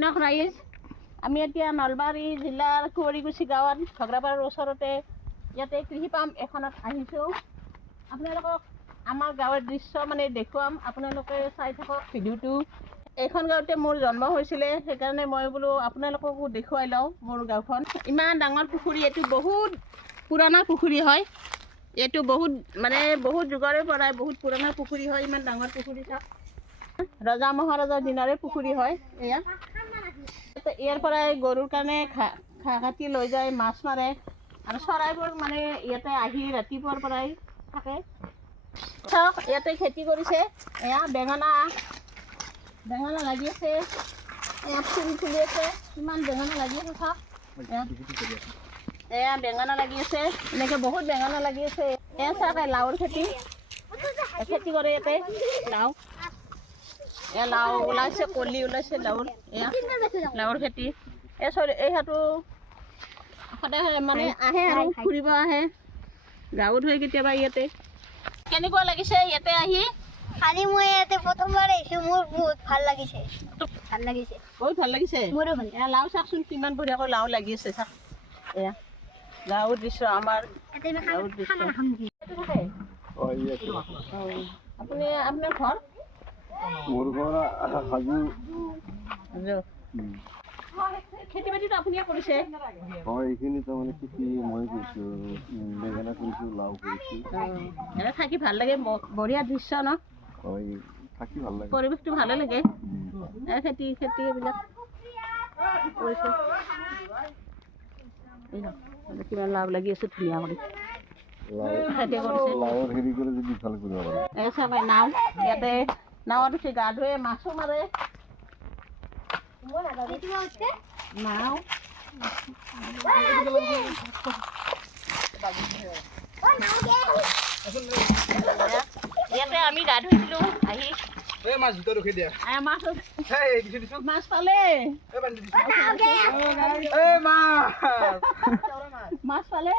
আপোনাক ৰাইজ আমি এতিয়া নলবাৰী জিলাৰ কুঁৱৰীকুছি গাঁৱত ঘগ্ৰাপাৰাৰ ওচৰতে ইয়াতে কৃষি পাম্প এখনত আহিছোঁ। আপোনালোকক আমাৰ গাঁৱৰ দৃশ্য মানে দেখুৱাম, আপোনালোকে চাই থাকক ভিডিঅ'টো। এইখন গাঁৱতে মোৰ জন্ম হৈছিলে, সেইকাৰণে মই বোলো আপোনালোককো দেখুৱাই লওঁ মোৰ গাঁওখন। ইমান ডাঙৰ পুখুৰী, এইটো বহুত পুৰণা পুখুৰী হয়। এইটো বহুত যুগৰে পৰাই বহুত পুৰণা পুখুৰী হয়। ইমান ডাঙৰ পুখুৰী চাওক, ৰজা মহাৰজাৰ দিনৰে পুখুৰী হয় এয়া। ইয়াৰ পৰাই গৰুৰ কাৰণে ঘাঁহ কাটি লৈ যায়, মাছ মাৰে আৰু চৰাইবোৰ মানে ইয়াতে আহি ৰাতিপুৱাৰ পৰাই থাকে। চাওক ইয়াতে খেতি কৰিছে, এয়া বেঙেনা লাগি আছে, এয়া ফুল ফুলি আছে, কিমান বেঙেনা লাগি আছে চাওক। এয়া বেঙেনা লাগি আছে, এনেকৈ বহুত বেঙেনা লাগি আছে। এয়া চাওক লাওৰ খেতি কৰে ইয়াতে, লাও ওলাইছে, কলি ওলাইছে লাওৰ, এয়া লাওৰ খেতি। এই হাটো সদায় মানে আহে আৰু ফুৰিব আহে গাঁৱত হৈ কেতিয়াবা ইয়াতে। কেনেকুৱা লাগিছে ইয়াতে আহি? খালি মই ইয়াতে প্ৰথমবাৰ আহিছোঁ, মোৰ বহুত ভাল লাগিছে। বহুত ভাল লাগিছে। মোৰো ভাল। এয়া লাও চাওকচোন, কিমান বঢ়িয়াকৈ লাও লাগি আছে চাওক। এয়া গাঁৱৰ দৃশ্য, আমাৰ গাঁৱৰ দৃশ্য। আপুনি আপোনাৰ ঘৰ? মোৰ ঘৰ হাজো। খেতি বাতিটো আপুনিয়ে কৰিছে? হয়, এইখিনি তাৰমানে খেতি মই কৰিছোঁ, বেঙেনা কৰিছোঁ, লাও কৰিছোঁ। এনে থাকি ভাল লাগে, বঢ়িয়া দৃশ্য ন? হয়, থাকি ভাল লাগে, পৰিৱেশটো ভালে লাগে। খেতি এইবিলাক কৰিছে। কিমান লাভ লাগি আছে ধুনীয়া কৰি খেতি কৰিছে। লাওৰ হেৰি কৰি যদি ভাল কৰিব পাৰে। এই চাব নাও, ইয়াতে নাৱত উঠি গা ধুৱে, মাছো মাৰে। নাও ইয়াতে আমি গা ধুইছিলো আহি। মাছ পালে, মাছ পালে।